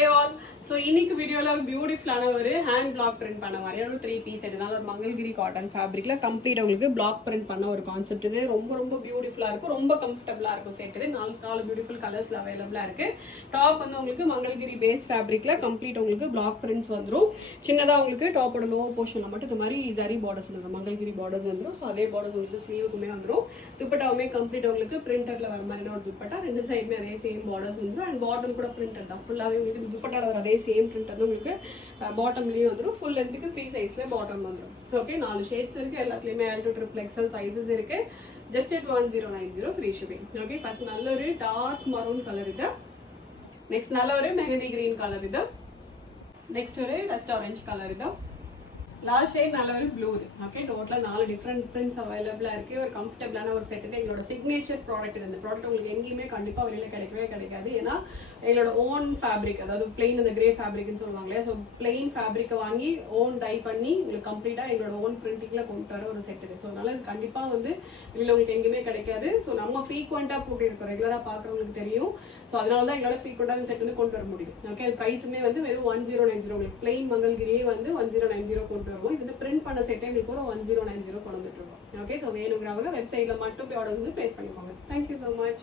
Hi all. So இன்னைக்கு வீடியோல ஒரு பியூட்டிஃபுல்லான ஒரு ஹேண்ட் பிளாக் பிரிண்ட் பண்ண மாதிரி ஒரு 3 பீஸ் எடுனால ஒரு மங்கல்கிரி காட்டன் ஃபேப்ரிக்ல கம்ப்ளீட் உங்களுக்கு பிளாக் பிரிண்ட் பண்ண ஒரு கான்செப்ட் இது ரொம்ப பியூட்டிஃபுல்லா இருக்கும் ரொம்ப கம்ஃபர்ட்டபிளா இருக்கும் செட் இது நாலு பியூட்டிஃபுல் கலர்ஸ்ல அவைலபிளா இருக்கு டாப் வந்து உங்களுக்கு மங்கல்கிரி பேஸ் ஃபேப்ரிக்ல கம்ப்ளீட் உங்களுக்கு பிளாக் பிரிண்ட்ஸ் வந்துரும் சின்னதா உங்களுக்கு டாப்போட லோ போர்ஷன்ல மட்டும் இந்த மாதிரி ஜரி பார்டர்ஸ் வந்துரும் மங்கல்கிரி பார்டர்ஸ் வந்துரும் சோ அதே பார்டர்ஸ் உங்களுக்கு ஸ்லீவுக்குமே வந்துரும் துப்பட்டாவுமே கம்ப்ளீட் உங்களுக்கு பிரிண்டர்ல வர மாதிரி ஒரு துப்பட்டா ரெண்டு சைடுமே அதே சேம் பார்டர்ஸ் வந்துரும் அண்ட் பாட்டம் கூட பிரிண்டர் தான் ஃபுல்லாவே உங்களுக்கு துப்பட்டால வர அதே சேம் பிரிண்ட் வந்து உங்களுக்கு பாட்டம்லயும் வந்துரும் ஃபுல் லென்த்துக்கு ஃப்ரீ சைஸ்ல பாட்டம் வந்துரும் ஓகே 4 ஷேட்ஸ் இருக்கு எல்லாத்துலயுமே L to XXL சைஸஸ் இருக்கு just at 1090 free shipping okay first நல்ல ஒரு டார்க் மரூன் கலர் இது நெக்ஸ்ட் நல்ல ஒரு மெஹந்தி கிரீன் கலர் இது நெக்ஸ்ட் ஒரு ரஸ்ட் ஆரஞ்சு கலர் இது லாஸ்ட் ஷேட் நல்ல ஒரு ப்ளூ இது ஓகே டோட்டலாக 4 டிஃப்ரெண்ட் பிரிண்ட்ஸ் அவைலபிளாக இருக்கு ஒரு கம்ஃபர்டபுளான ஒரு செட் இது எங்களோட சிக்னேச்சர் ப்ராடக்ட் இது இந்த ப்ராடக்ட் உங்களுக்கு எங்கேயுமே கண்டிப்பாக வெளியில் கிடைக்கவே கிடைக்காது ஏன்னா எங்களோட ஓன் ஃபேப்ரிக் அதாவது பிளெயின் இந்த கிரே ஃபேப்ரிக்னு சொல்லுவாங்க ஸோ பிளெயின் ஃபேப்ரிக்கை வாங்கி ஓன் டை பண்ணி உங்களுக்கு கம்ப்ளீட்டாக எங்களோட ஓன் பிரிண்டிங்கில் கொண்டு வர ஒரு செட் இது ஸோ அதனால கண்டிப்பாக வந்து வெளியில் உங்களுக்கு எங்கேயுமே கிடைக்காது ஸோ நம்ம ஃப்ரீக்வெண்ட்டாக போட்டு இருக்கோம் ரெகுலராக பார்க்குறவங்களுக்கு தெரியும் ஸோ அதனால தான் எங்களோட ஃப்ரீக்வெண்ட்டாக செட் வந்து கொண்டு வர முடியும் ஓகே அது ப்ரைஸுமே வந்து வெறும் 1090 உங்களுக்கு பிளெயின் மங்கல்கிரியே வந்து 1090 கொண்டு வருவோம் இது வந்து பிரிண்ட் பண்ண செட்டே உங்களுக்கு ஒரு 1090 கொண்டு வந்துட்டு இருக்கோம் ஓகே ஸோ வேணுங்கிறவங்க வெப்சைட்ல மட்டும் போய் ஆர்டர் வந்து பிளேஸ் பண்ணிக்கோங்க தேங்க்யூ ஸோ மச்